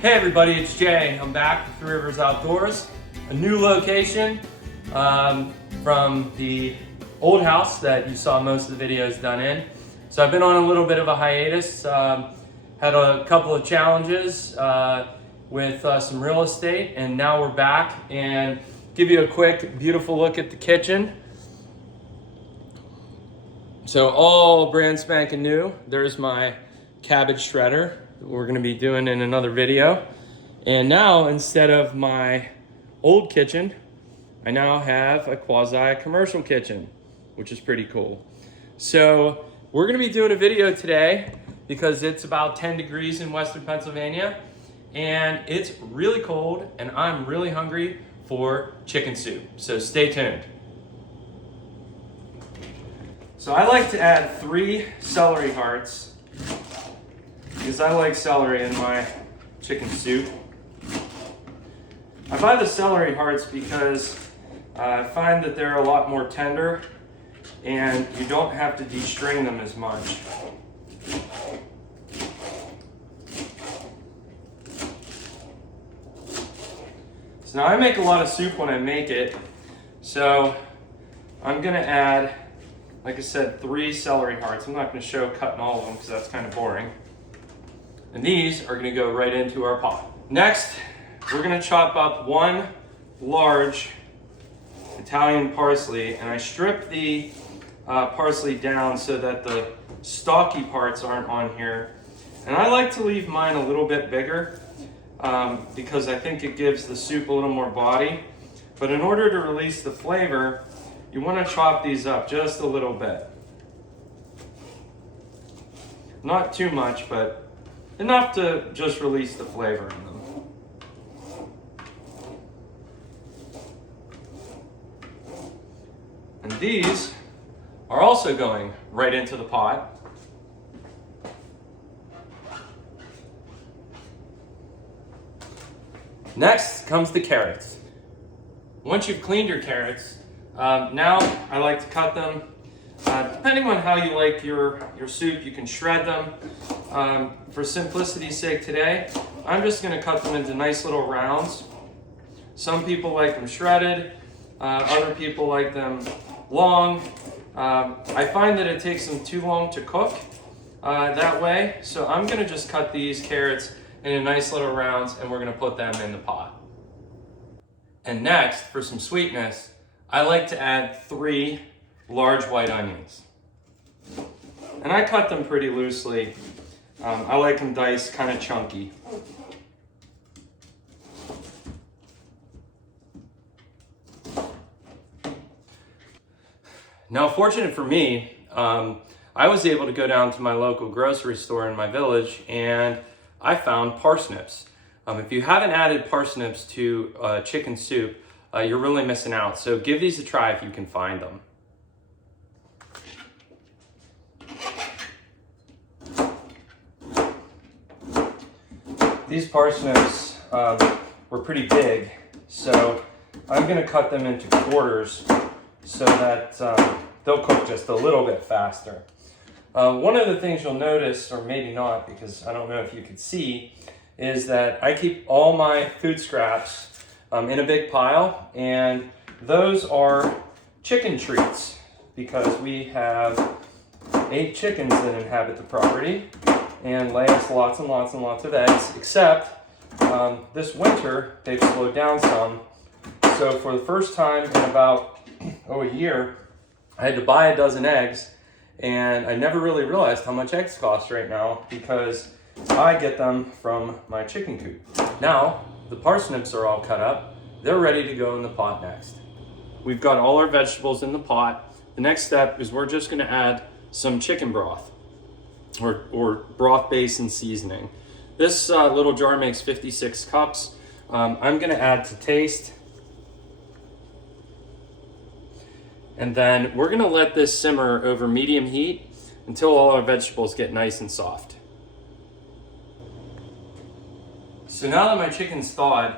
Hey everybody, it's Jay. I'm back with Three Rivers Outdoors, a new location from the old house that you saw most of the videos done in. So I've been on a little bit of a hiatus, had a couple of challenges with some real estate, and now we're back and give you a quick, beautiful look at the kitchen. So all brand spanking new. There's my cabbage shredder that we're gonna be doing in another video. And now, instead of my old kitchen, I now have a quasi-commercial kitchen, which is pretty cool. So we're gonna be doing a video today because it's about 10 degrees in Western Pennsylvania and it's really cold and I'm really hungry for chicken soup. So stay tuned. So I like to add 3 celery hearts because I like celery in my chicken soup. I buy the celery hearts because I find that they're a lot more tender and you don't have to de-string them as much. So now I make a lot of soup when I make it, so I'm gonna add, like I said, 3 celery hearts. I'm not gonna show cutting all of them because that's kind of boring. And these are gonna go right into our pot. Next, we're gonna chop up 1 large Italian parsley, and I strip the parsley down so that the stalky parts aren't on here. And I like to leave mine a little bit bigger because I think it gives the soup a little more body. But in order to release the flavor, you wanna chop these up just a little bit. Not too much, but enough to just release the flavor in them. And these are also going right into the pot. Next comes the carrots. Once you've cleaned your carrots, now I like to cut them. Depending on how you like your soup, you can shred them. For simplicity's sake today, I'm just gonna cut them into nice little rounds. Some people like them shredded, other people like them long. I find that it takes them too long to cook that way, so I'm gonna just cut these carrots into nice little rounds and we're gonna put them in the pot. And next, for some sweetness, I like to add 3 large white onions. And I cut them pretty loosely. I like them diced kind of chunky. Now, fortunate for me, I was able to go down to my local grocery store in my village and I found parsnips. If you haven't added parsnips to chicken soup, you're really missing out. So give these a try if you can find them. These parsnips were pretty big, so I'm gonna cut them into quarters so that they'll cook just a little bit faster. One of the things you'll notice, or maybe not because I don't know if you could see, is that I keep all my food scraps in a big pile, and those are chicken treats because we have 8 chickens that inhabit the property and lay us lots and lots and lots of eggs, except this winter they've slowed down some. So for the first time in about a year, I had to buy a dozen eggs, and I never really realized how much eggs cost right now because I get them from my chicken coop. Now, the parsnips are all cut up. They're ready to go in the pot next. We've got all our vegetables in the pot. The next step is we're just gonna add some chicken broth or broth base and seasoning. This little jar makes 56 cups. I'm gonna add to taste. And then we're gonna let this simmer over medium heat until all our vegetables get nice and soft. So now that my chicken's thawed,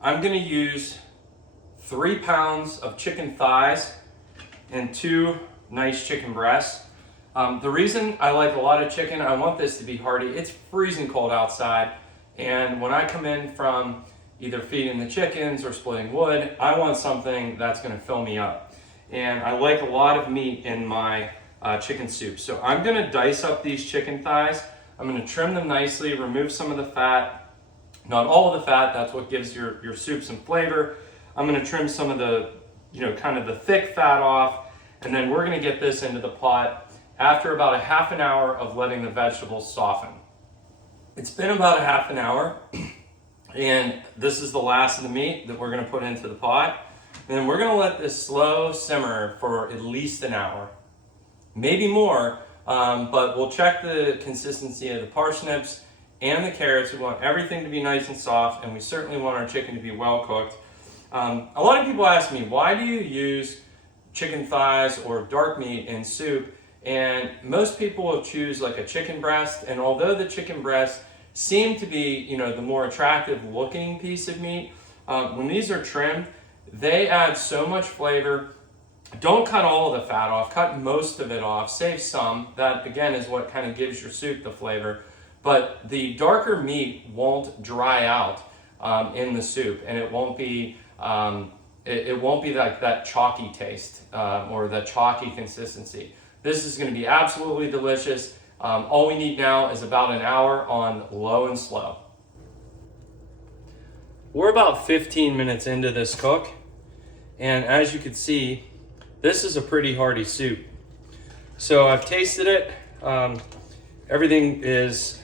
I'm gonna use 3 pounds of chicken thighs and 2 nice chicken breasts. The reason I like a lot of chicken, I want this to be hearty. It's freezing cold outside. And when I come in from either feeding the chickens or splitting wood, I want something that's gonna fill me up. And I like a lot of meat in my chicken soup. So I'm gonna dice up these chicken thighs. I'm gonna trim them nicely, remove some of the fat. Not all of the fat, that's what gives your soup some flavor. I'm gonna trim some of the, kind of the thick fat off, and then we're gonna get this into the pot after about a half an hour of letting the vegetables soften. It's been about a half an hour, and this is the last of the meat that we're gonna put into the pot. And then we're gonna let this slow simmer for at least an hour, maybe more, but we'll check the consistency of the parsnips and the carrots. We want everything to be nice and soft, and we certainly want our chicken to be well cooked. A lot of people ask me, why do you use chicken thighs or dark meat in soup? And most people will choose like a chicken breast, and although the chicken breast seem to be, the more attractive looking piece of meat, when these are trimmed, they add so much flavor. Don't cut all of the fat off, cut most of it off, save some. That again is what kind of gives your soup the flavor. But the darker meat won't dry out in the soup, and it won't be like that chalky taste or the chalky consistency. This is going to be absolutely delicious. All we need now is about an hour on low and slow. We're about 15 minutes into this cook, and as you can see, this is a pretty hearty soup. So I've tasted it. Everything is,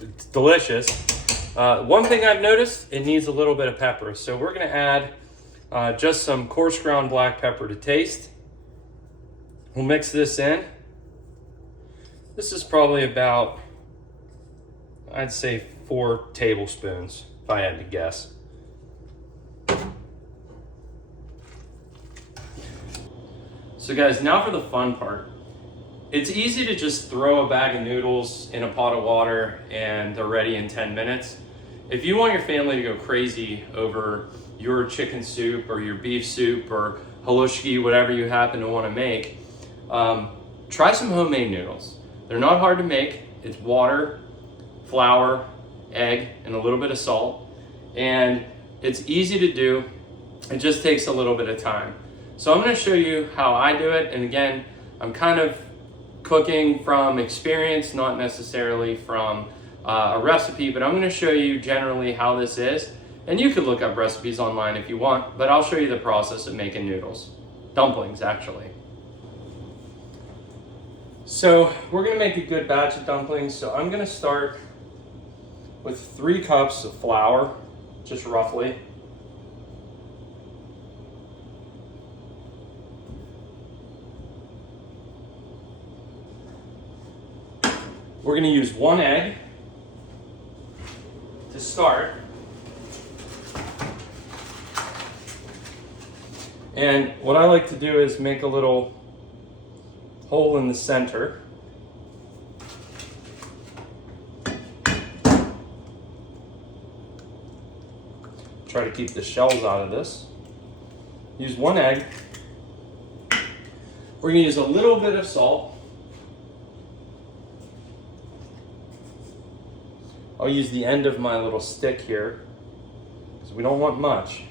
it's delicious. One thing I've noticed, it needs a little bit of pepper. So we're gonna add just some coarse ground black pepper to taste. We'll mix this in. This is probably about, I'd say 4 tablespoons, if I had to guess. So guys, now for the fun part. It's easy to just throw a bag of noodles in a pot of water and they're ready in 10 minutes. If you want your family to go crazy over your chicken soup or your beef soup or halushki, whatever you happen to want to make, try some homemade noodles. They're not hard to make. It's water, flour, egg, and a little bit of salt. And it's easy to do. It just takes a little bit of time. So I'm going to show you how I do it. And again, I'm kind of cooking from experience, not necessarily from a recipe, but I'm going to show you generally how this is. And you could look up recipes online if you want, but I'll show you the process of making noodles. Dumplings, actually. So we're going to make a good batch of dumplings. So I'm going to start with 3 cups of flour, just roughly. We're going to use 1 egg to start. And what I like to do is make a little hole in the center. Try to keep the shells out of this. Use 1 egg. We're going to use a little bit of salt. I'll use the end of my little stick here because we don't want much.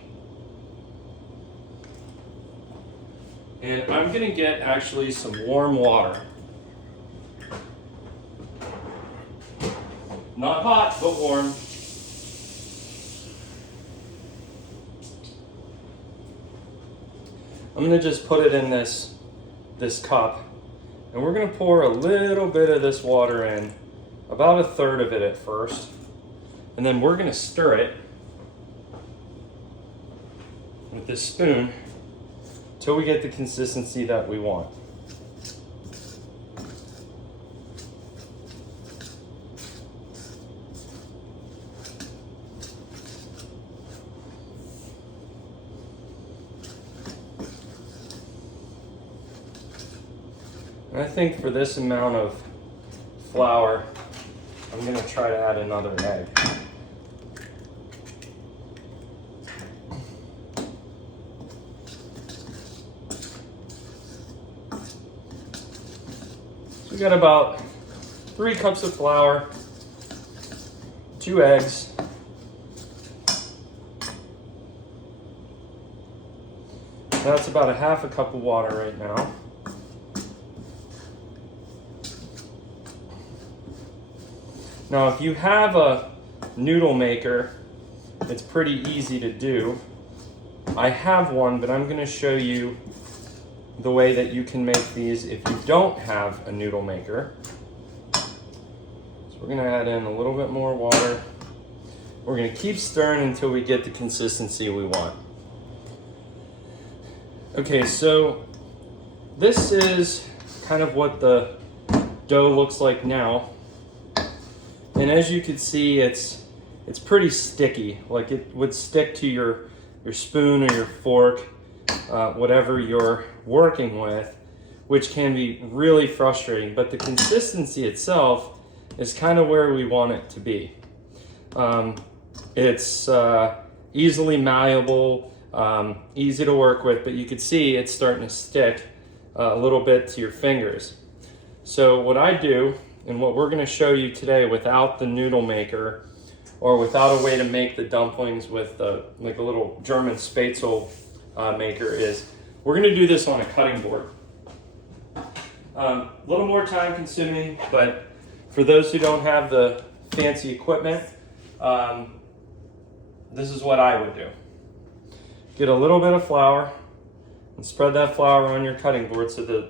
And I'm going to get actually some warm water. Not hot, but warm. I'm going to just put it in this cup, and we're going to pour a little bit of this water in, about 1/3 of it at first, and then we're going to stir it with this spoon until we get the consistency that we want. And I think for this amount of flour, I'm going to try to add another egg. So we got about 3 cups of flour. 2 eggs. That's about a half a cup of water right now. Now, if you have a noodle maker, it's pretty easy to do. I have one, but I'm going to show you the way that you can make these if you don't have a noodle maker. So we're going to add in a little bit more water. We're going to keep stirring until we get the consistency we want. Okay, so this is kind of what the dough looks like now. And as you can see, it's pretty sticky. Like it would stick to your spoon or your fork, whatever you're working with, which can be really frustrating. But the consistency itself is kind of where we want it to be. It's easily malleable, easy to work with, but you can see it's starting to stick a little bit to your fingers. So what I do, and what we're going to show you today without the noodle maker, or without a way to make the dumplings with like a little German Spätzle maker, is we're going to do this on a cutting board. A little more time consuming, but for those who don't have the fancy equipment, this is what I would do. Get a little bit of flour and spread that flour on your cutting board so that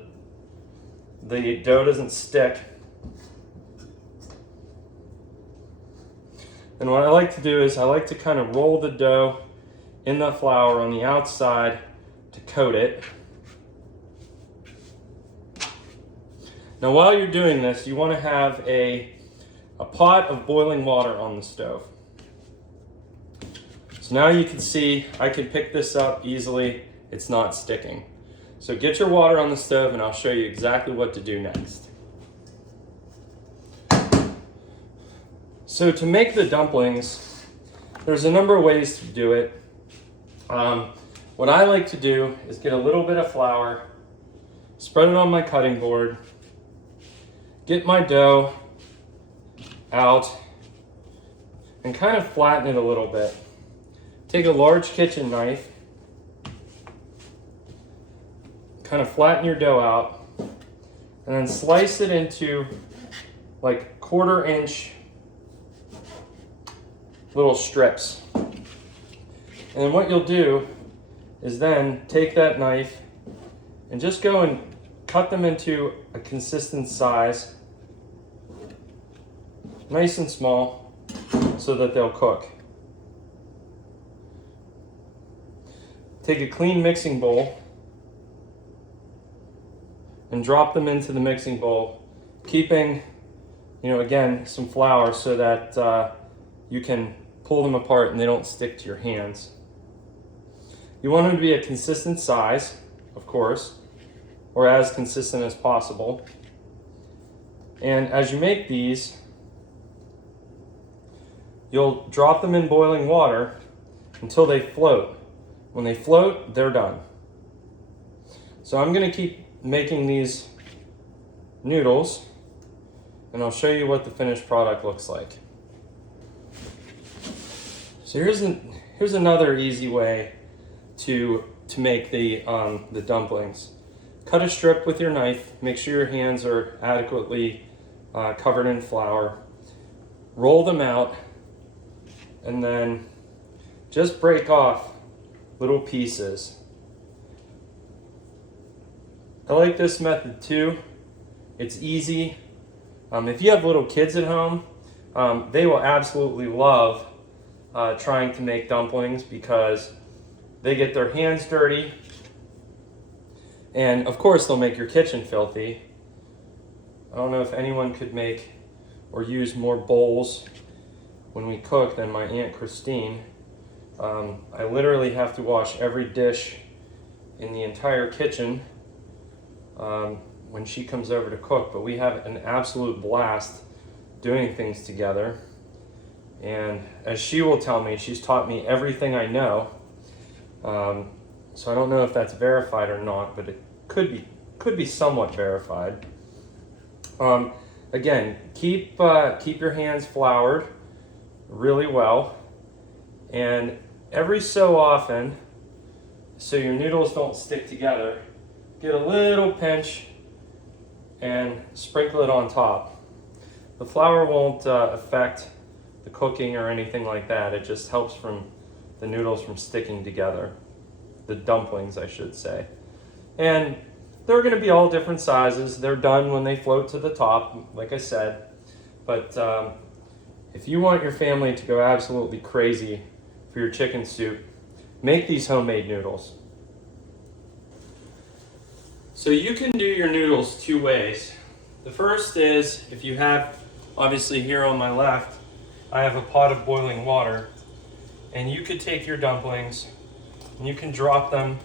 the dough doesn't stick. And what I like to do is I like to kind of roll the dough in the flour on the outside to coat it. Now while you're doing this, you want to have a pot of boiling water on the stove. So now you can see I can pick this up easily. It's not sticking. So get your water on the stove and I'll show you exactly what to do next. So to make the dumplings, there's a number of ways to do it. What I like to do is get a little bit of flour, spread it on my cutting board, get my dough out, and kind of flatten it a little bit. Take a large kitchen knife, kind of flatten your dough out, and then slice it into like 1/4 inch little strips. And then what you'll do is then take that knife and just go and cut them into a consistent size, nice and small, so that they'll cook. Take a clean mixing bowl and drop them into the mixing bowl, keeping, again, some flour so that you can pull them apart and they don't stick to your hands. You want them to be a consistent size, of course, or as consistent as possible. And as you make these, you'll drop them in boiling water until they float. When they float, they're done. So I'm going to keep making these noodles, and I'll show you what the finished product looks like. So here's another easy way to make the dumplings. Cut a strip with your knife. Make sure your hands are adequately covered in flour. Roll them out, and then just break off little pieces. I like this method too. It's easy. If you have little kids at home, they will absolutely love trying to make dumplings because they get their hands dirty, and of course they'll make your kitchen filthy. I don't know if anyone could make or use more bowls when we cook than my Aunt Christine. I literally have to wash every dish in the entire kitchen when she comes over to cook, but we have an absolute blast doing things together. And as she will tell me, she's taught me everything I know. So I don't know if that's verified or not, but it could be somewhat verified. Again, keep your hands floured. really well. And every so often, so your noodles don't stick together, get a little pinch and sprinkle it on top. The flour won't affect the cooking or anything like that. It just helps from the noodles from sticking together. The dumplings, I should say. And they're going to be all different sizes. They're done when they float to the top, like I said. But if you want your family to go absolutely crazy for your chicken soup, make these homemade noodles. So you can do your noodles two ways. The first is, if you have, obviously here on my left, I have a pot of boiling water, and you could take your dumplings and you can drop them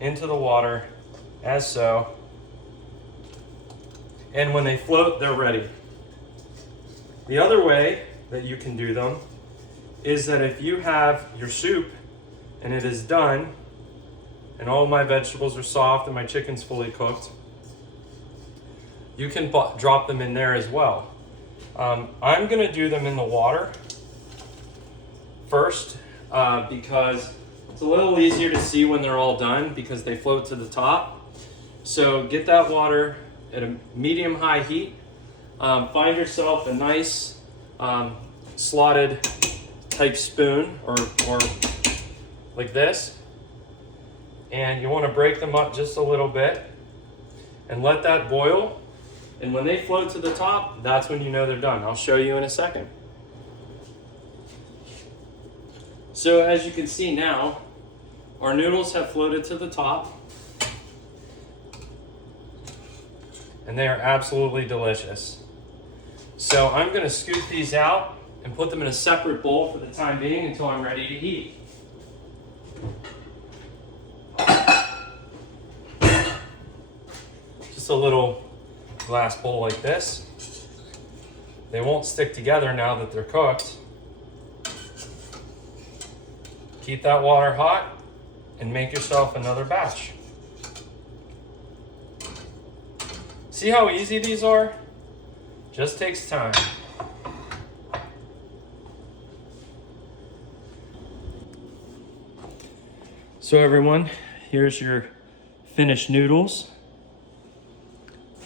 into the water as so, and when they float, they're ready. The other way that you can do them is that if you have your soup and it is done and all my vegetables are soft and my chicken's fully cooked, you can drop them in there as well. I'm gonna do them in the water first because it's a little easier to see when they're all done because they float to the top. So get that water at a medium-high heat. Find yourself a nice slotted type spoon or like this. And you want to break them up just a little bit and let that boil. And when they float to the top, that's when you know they're done. I'll show you in a second. So as you can see now, our noodles have floated to the top. And they are absolutely delicious. So I'm going to scoop these out and put them in a separate bowl for the time being until I'm ready to eat. Just a little glass bowl like this. They won't stick together now that they're cooked. Keep that water hot and make yourself another batch. See how easy these are? Just takes time. So everyone, here's your finished noodles.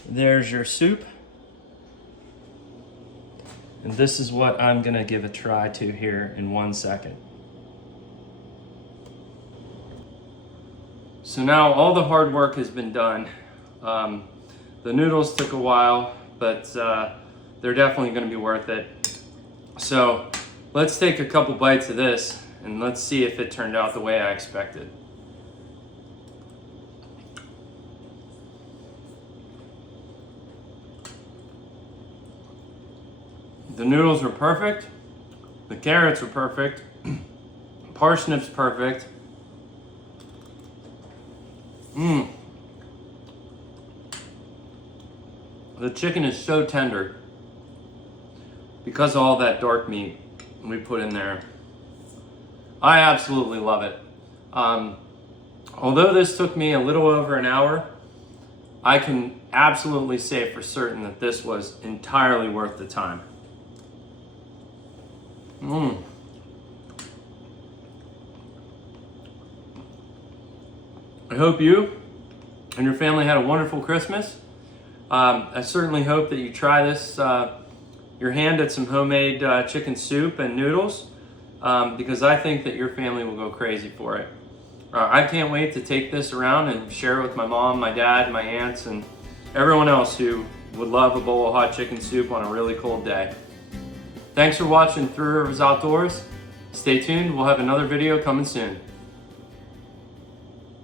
There's your soup. And this is what I'm gonna give a try to here in 1 second. So now all the hard work has been done. The noodles took a while, but they're definitely gonna be worth it. So let's take a couple bites of this and let's see if it turned out the way I expected. The noodles are perfect. The carrots are perfect. Parsnips perfect. The chicken is so tender because of all that dark meat we put in there. I absolutely love it. Although this took me a little over an hour, I can absolutely say for certain that this was entirely worth the time. I hope you and your family had a wonderful Christmas. I certainly hope that you try this, your hand at some homemade chicken soup and noodles, because I think that your family will go crazy for it. I can't wait to take this around and share it with my mom, my dad, my aunts, and everyone else who would love a bowl of hot chicken soup on a really cold day. Thanks for watching Three Rivers Outdoors. Stay tuned, we'll have another video coming soon.